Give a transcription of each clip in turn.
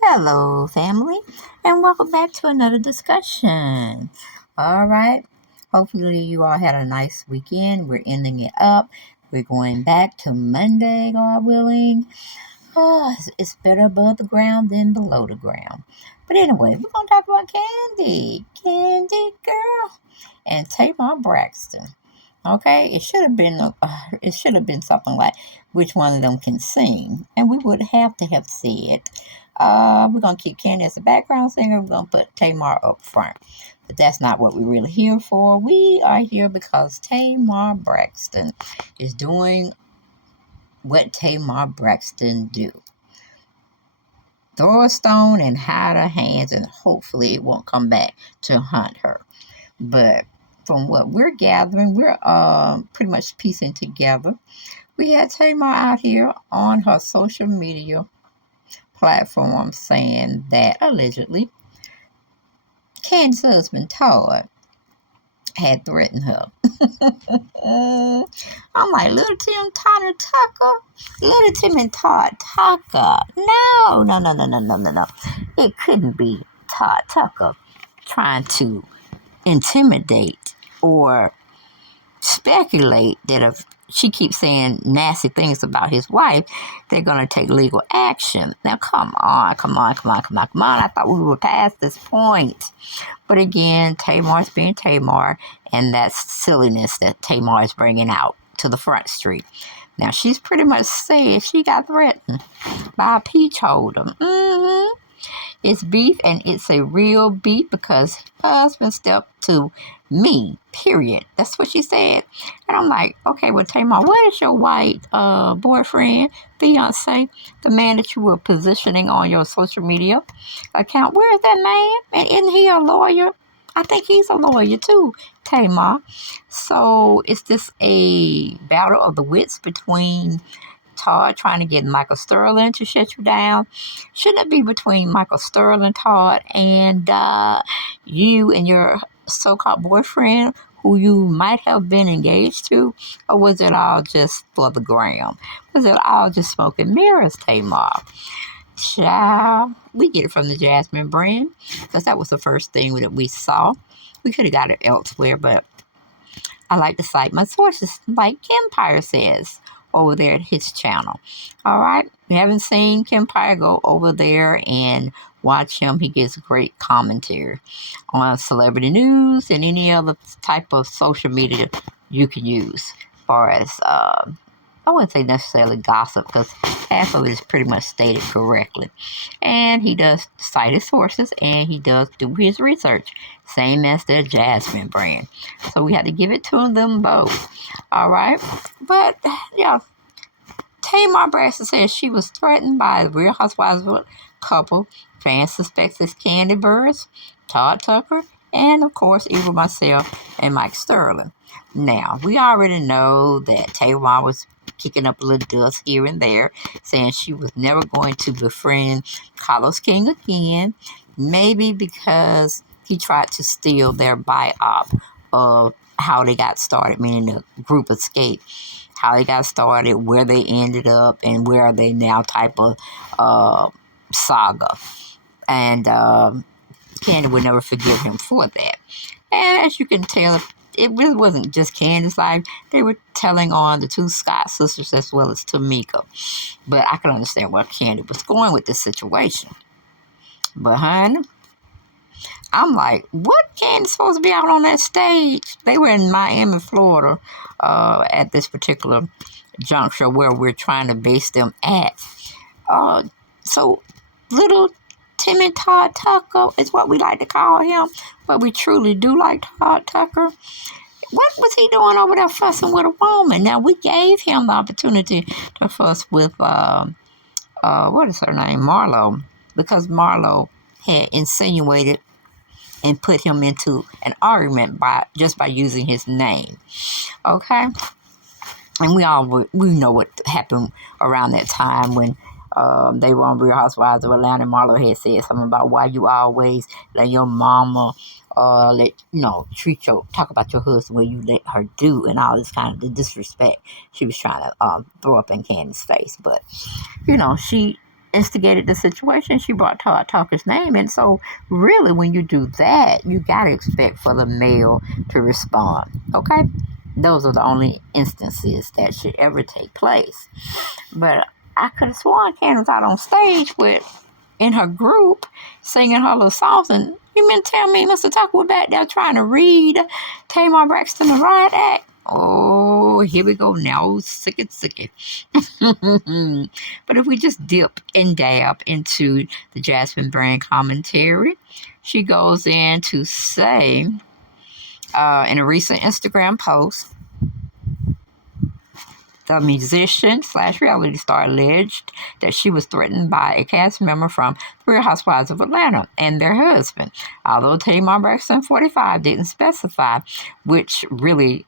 Hello, family, and welcome back to another discussion. All right. Hopefully, you all had a nice weekend. We're ending it up. We're going back to Monday, God willing. It's better above the ground than below the ground. But anyway, we're going to talk about Kandi. Kandi, girl. And Tamar Braxton. Okay, it should have been something like which one of them can sing, and we would have to have said, we're gonna keep Candy as a background singer. We're gonna put Tamar up front, but that's not what we're really here for. We are here because Tamar Braxton is doing what Tamar Braxton do: throw a stone and hide her hands, and hopefully it won't come back to hunt her. But from what we're gathering, we're pretty much piecing together. We had Tamar out here on her social media platform saying that allegedly Candy's husband Todd had threatened her. I'm like, little Tim Todd Tucker, little Tim and Todd Tucker. No, no, no, no, no, no, no, no. It couldn't be Todd Tucker trying to intimidate or speculate that if she keeps saying nasty things about his wife, they're going to take legal action. Now, come on, come on, come on, come on, come on. I thought we were past this point. But again, Tamar's being Tamar, and that's silliness that Tamar is bringing out to the front street. Now, she's pretty much said she got threatened by a peach holder. It's beef, and it's a real beef because husband stepped to me, period. That's what she said. And I'm like, okay, well, Tamar, where is your white boyfriend, fiance, the man that you were positioning on your social media account? Where is that man? And isn't he a lawyer? I think he's a lawyer too, Tamar. So is this a battle of the wits between Todd trying to get Michael Sterling to shut you down? Shouldn't it be between Michael Sterling, Todd, and you and your so-called boyfriend who you might have been engaged to? Or was it all just for the gram? Was it all just smoke and mirrors, Tamar? Child, we get it from the Jasmine brand because that was the first thing that we saw. We could have got it elsewhere, but I like to cite my sources like Empire says over there at his channel. All right. If you haven't seen Empire, go over there and watch him. He gives great commentary on celebrity news and any other type of social media you can use. As far as I wouldn't say necessarily gossip because half of it is pretty much stated correctly. And he does cite his sources and he does do his research, same as the Jasmine brand. So we had to give it to them both. All right. But yeah, Tamar Braxton says she was threatened by the Real Housewives couple. Fans suspect it's Candy Birds, Todd Tucker, and of course, even myself and Mike Sterling. Now, we already know that Tamar was kicking up a little dust here and there, saying she was never going to befriend Carlos King again, maybe because he tried to steal their buy-up of how they got started, meaning the group escape, how they got started, where they ended up, and where are they now type of saga. And Candy would never forgive him for that. And as you can tell, it really wasn't just Candy's life. They were telling on the two Scott sisters as well as Tamika. But I can understand where Candy was going with this situation. But, honey, I'm like, what Candy's supposed to be out on that stage? They were in Miami, Florida, at this particular juncture where we're trying to base them at. So, little Timmy Todd Tucker is what we like to call him, but we truly do like Todd Tucker. What was he doing over there fussing with a woman? Now, we gave him the opportunity to fuss with, what is her name, Marlo, because Marlo had insinuated and put him into an argument by using his name. Okay? And we know what happened around that time when they were on Real Housewives of Atlanta. Marlo had said something about why you always let your mama talk about your husband where you let her do, and all this kind of the disrespect she was trying to throw up in Candy's face. But she instigated the situation. She brought Todd Tucker's name. And so, really, when you do that, you got to expect for the male to respond. Okay? Those are the only instances that should ever take place. But I could have sworn Kandi was out on stage in her group singing her little songs, and you mean tell me Mr. Tucker was back there trying to read Tamar Braxton the riot act? Oh, here we go now. Sicky. But if we just dip and dab into the Jasmine Brand commentary, she goes in to say in a recent Instagram post, the musician / reality star alleged that she was threatened by a cast member from The Real Housewives of Atlanta and their husband. Although Tamar Braxton, 45, didn't specify which really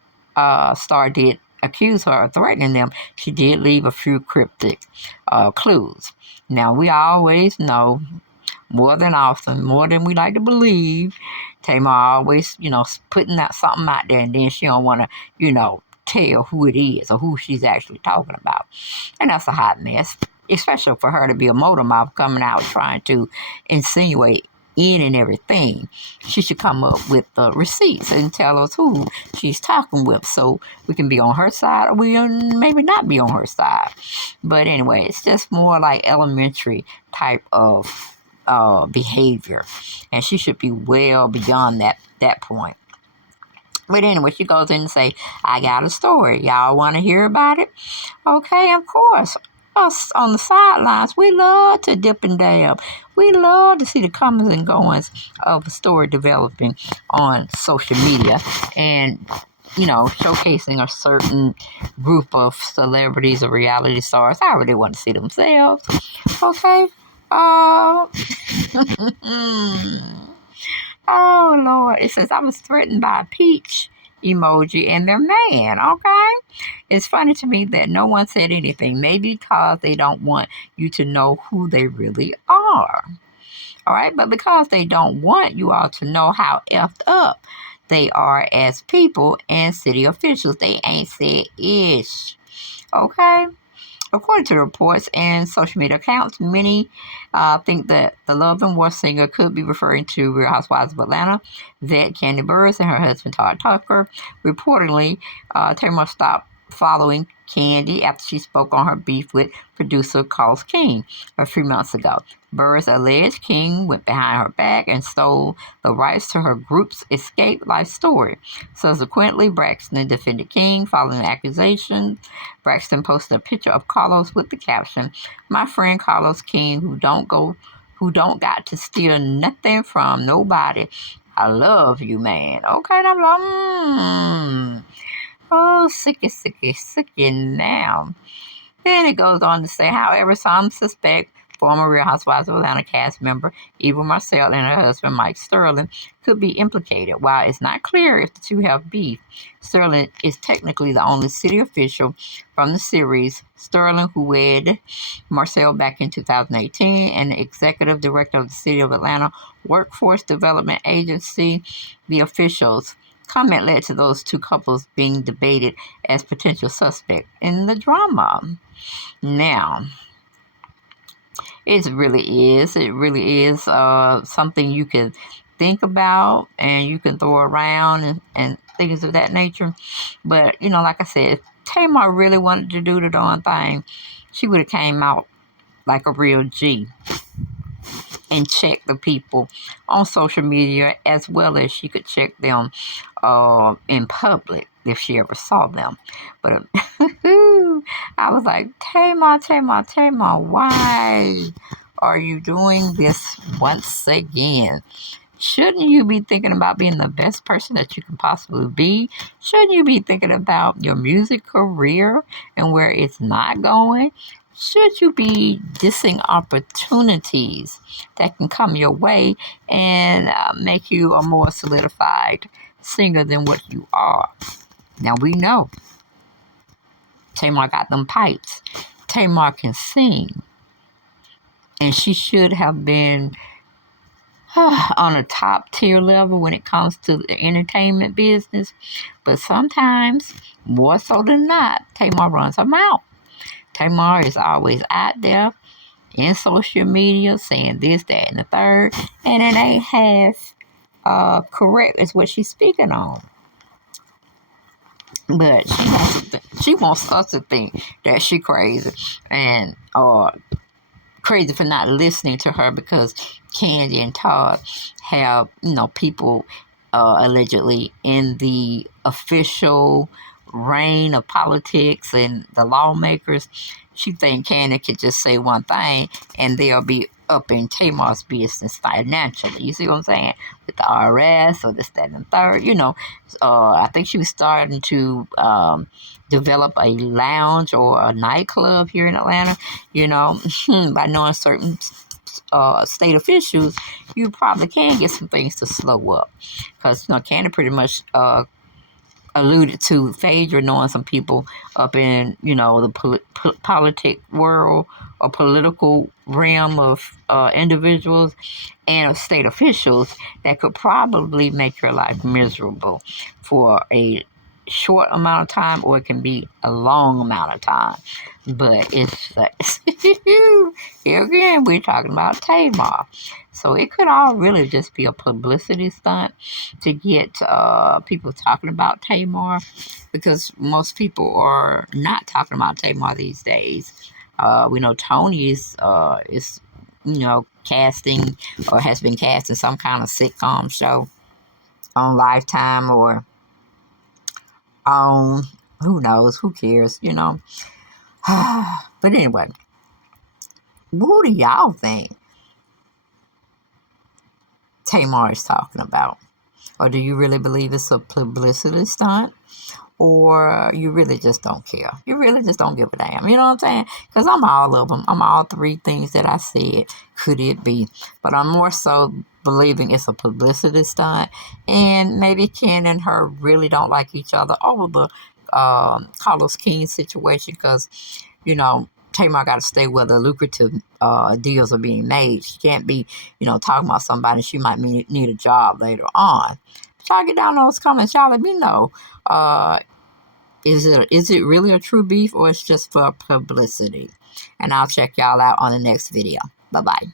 star did accuse her of threatening them, she did leave a few cryptic clues. Now, we always know, more than often, more than we like to believe, Tamar always, putting that something out there, and then she don't want to, tell who it is or who she's actually talking about. And that's a hot mess, especially for her to be a motor mouth coming out trying to insinuate in and everything. She should come up with the receipts and tell us who she's talking with so we can be on her side or we maybe not be on her side. But anyway, it's just more like elementary type of behavior, and she should be well beyond that point. But anyway, she goes in and say, I got a story. Y'all want to hear about it? Okay, of course. Us on the sidelines, we love to dip and dab. We love to see the comings and goings of a story developing on social media and, showcasing a certain group of celebrities or reality stars, however they want to see themselves. Okay? Oh, Lord. It says, I was threatened by a peach emoji and their man, okay? It's funny to me that no one said anything, maybe because they don't want you to know who they really are. All right? But because they don't want you all to know how effed up they are as people and city officials, they ain't said ish. Okay? According to the reports and social media accounts, many think that the Love and War singer could be referring to Real Housewives of Atlanta vet Kandi Burruss and her husband Todd Tucker. Reportedly, Tamar stopped following Kandi after she spoke on her beef with producer Carlos King a few months ago. Burruss alleged King went behind her back and stole the rights to her group's Escape Life story. Subsequently, Braxton defended King following the accusation. Braxton posted a picture of Carlos with the caption, "My friend Carlos King, who don't got to steal nothing from nobody. I love you, man." Okay, and I'm like, oh, sicky now. Then it goes on to say, however, some suspect former Real Housewives of Atlanta cast member Eva Marcel and her husband Mike Sterling could be implicated. While it's not clear if the two have beef, Sterling is technically the only city official from the series. Sterling, who wed Marcel back in 2018 and the executive director of the City of Atlanta Workforce Development Agency, the officials' comment led to those two couples being debated as potential suspects in the drama. Now, it really is something you can think about and you can throw around and things of that nature. But, like I said, if Tamar really wanted to do the darn thing, she would have came out like a real G and check the people on social media as well as she could check them in public if she ever saw them. But I was like, Tamar, why are you doing this once again? Shouldn't you be thinking about being the best person that you can possibly be? Shouldn't you be thinking about your music career and where it's not going? Should you be dissing opportunities that can come your way and make you a more solidified singer than what you are? Now, we know Tamar got them pipes. Tamar can sing. And she should have been on a top tier level when it comes to the entertainment business. But sometimes, more so than not, Tamar runs her mouth. Tamar is always out there in social media saying this, that, and the third, and it ain't half correct is what she's speaking on. But she wants us to think that she crazy and crazy for not listening to her because Kandi and Todd have people allegedly in the official reign of politics and the lawmakers. She think Kandi could just say one thing and they'll be up in Tamar's business financially. You see what I'm saying? With the IRS or this, that, and the third. I think she was starting to develop a lounge or a nightclub here in Atlanta. By knowing certain state officials, you probably can get some things to slow up. Because Kandi pretty much alluded to Phaedra knowing some people up in the politic world or political realm of individuals and of state officials that could probably make your life miserable for a short amount of time, or it can be a long amount of time. But it's here again, we're talking about Tamar. So it could all really just be a publicity stunt to get people talking about Tamar, because most people are not talking about Tamar these days. We know Tony is casting or has been cast in some kind of sitcom show on Lifetime or on who knows, who cares, But anyway, who do y'all think Tamar is talking about? Or do you really believe it's a publicity stunt? Or you really just don't care? You really just don't give a damn. You know what I'm saying? Because I'm all of them. I'm all three things that I said. Could it be? But I'm more so believing it's a publicity stunt. And maybe Ken and her really don't like each other over the Carlos King situation. Because, Tamar got to stay where the lucrative deals are being made. She can't be, talking about somebody. She might need a job later on. Y'all get down in those comments. Y'all let me know. Is it really a true beef, or it's just for publicity? And I'll check y'all out on the next video. Bye-bye.